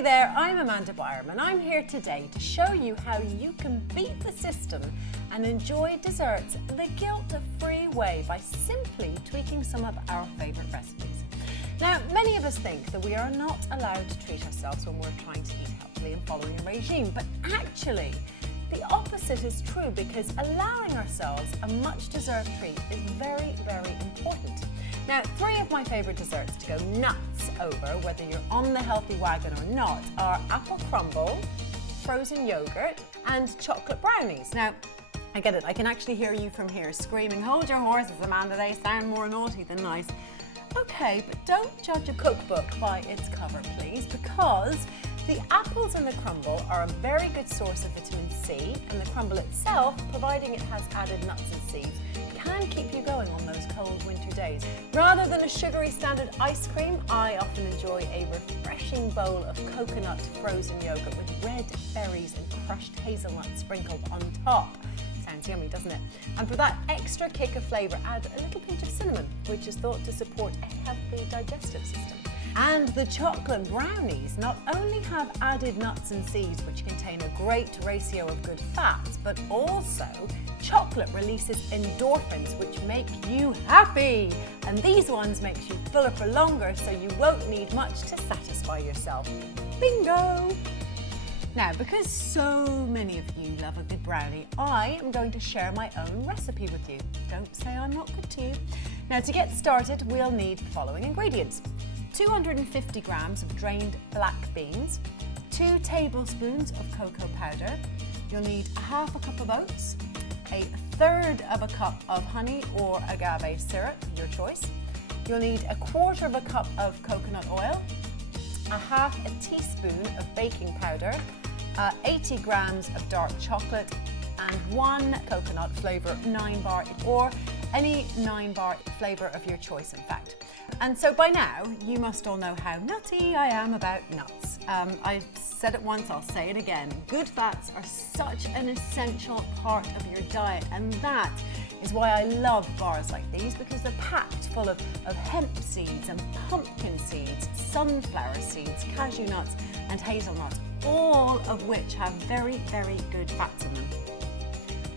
Hey there, I'm Amanda Byram and I'm here today to show you how you can beat the system and enjoy desserts the guilt-free way by simply tweaking some of our favourite recipes. Now, many of us think that we are not allowed to treat ourselves when we're trying to eat healthily and following a regime, but actually, the opposite is true because allowing ourselves a much-deserved treat is very, very important. Now, 3 of my favourite desserts to go nuts over, whether you're on the healthy wagon or not, are apple crumble, frozen yoghurt, and chocolate brownies. Now, I get it, I can actually hear you from here screaming, "Hold your horses, Amanda, they sound more naughty than nice." Okay, but don't judge a cookbook by its cover, please, because the apples in the crumble are a very good source of vitamin C, and the crumble itself, providing it has added nuts and seeds, can keep you going on those cold winter days. Rather than a sugary standard ice cream, I often enjoy a refreshing bowl of coconut frozen yogurt with red berries and crushed hazelnuts sprinkled on top. Sounds yummy, doesn't it? And for that extra kick of flavour, add a little pinch of cinnamon, which is thought to support a healthy digestive system. And the chocolate brownies not only have added nuts and seeds, which contain a great ratio of good fats, but also chocolate releases endorphins, which make you happy. And these ones make you fuller for longer, so you won't need much to satisfy yourself. Bingo! Now, because so many of you love a good brownie, I am going to share my own recipe with you. Don't say I'm not good to you. Now, to get started, we'll need the following ingredients. 250 grams of drained black beans, 2 tablespoons of cocoa powder. You'll need half a cup of oats, a third of a cup of honey or agave syrup, your choice. You'll need a quarter of a cup of coconut oil, a half a teaspoon of baking powder, 80 grams of dark chocolate, and 1 coconut flavour 9-bar or any 9-bar flavour of your choice, in fact. And so by now, you must all know how nutty I am about nuts. I've said it once, I'll say it again. Good fats are such an essential part of your diet, and that is why I love bars like these, because they're packed full of hemp seeds and pumpkin seeds, sunflower seeds, cashew nuts and hazelnuts, all of which have very, very good fats in them.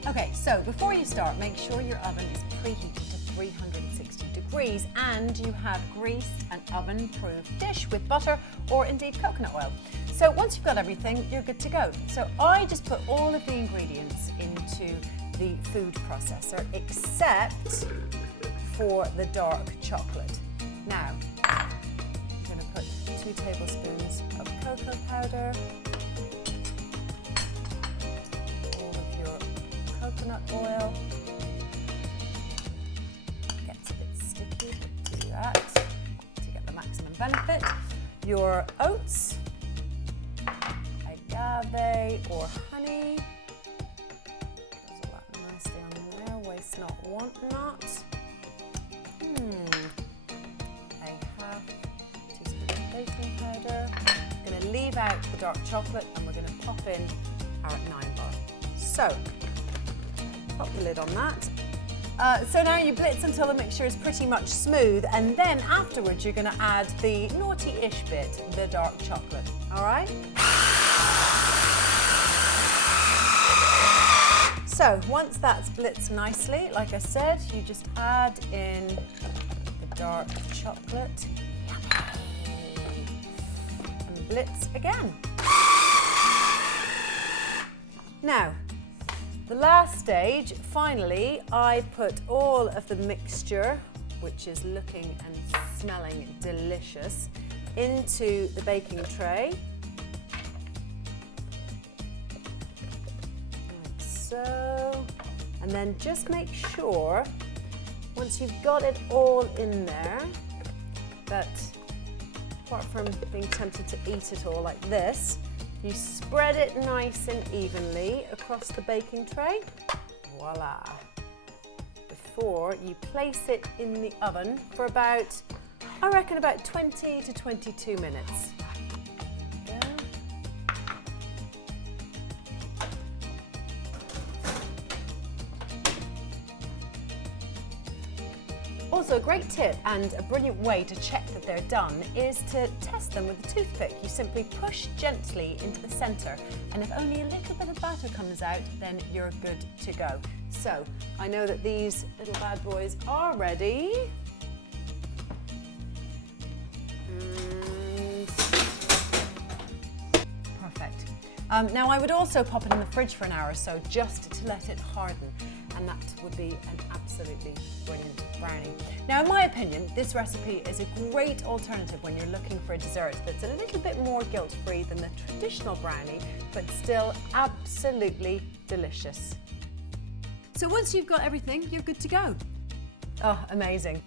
Okay, so before you start, make sure your oven is preheated to 360 degrees and you have greased an oven-proof dish with butter or indeed coconut oil. So once you've got everything, you're good to go. So I just put all of the ingredients into the food processor except for the dark chocolate. Now, I'm going to put 2 tablespoons of cocoa powder, all of your coconut oil. Gets a bit sticky, but do that to get the maximum benefit. Your oats, agave or honey. Goes all that nicely on there. Waste not, want not. A half teaspoon of baking powder. I'm going to leave out the dark chocolate and we're going to pop in our 9-bar. So, pop the lid on that. So now you blitz until the mixture is pretty much smooth, and then afterwards you're going to add the naughty-ish bit, the dark chocolate. All right? So once that's blitzed nicely, like I said, you just add in the dark chocolate and blitz again. Now, the last stage, finally, I put all of the mixture, which is looking and smelling delicious, into the baking tray. Like so. And then just make sure, once you've got it all in there, that apart from being tempted to eat it all like this, you spread it nice and evenly across the baking tray. Voila. Before you place it in the oven for about, I reckon about 20 to 22 minutes. There we go. Also, a great tip and a brilliant way to check that they're done is to test them with a toothpick. You simply push gently into the centre, and if only a little bit of batter comes out, then you're good to go. So, I know that these little bad boys are ready. Perfect. Now, I would also pop it in the fridge for an hour or so just to let it harden, and that would be an absolutely brilliant brownie. Now, in my opinion, this recipe is a great alternative when you're looking for a dessert that's a little bit more guilt-free than the traditional brownie, but still absolutely delicious. So once you've got everything, you're good to go. Oh, amazing.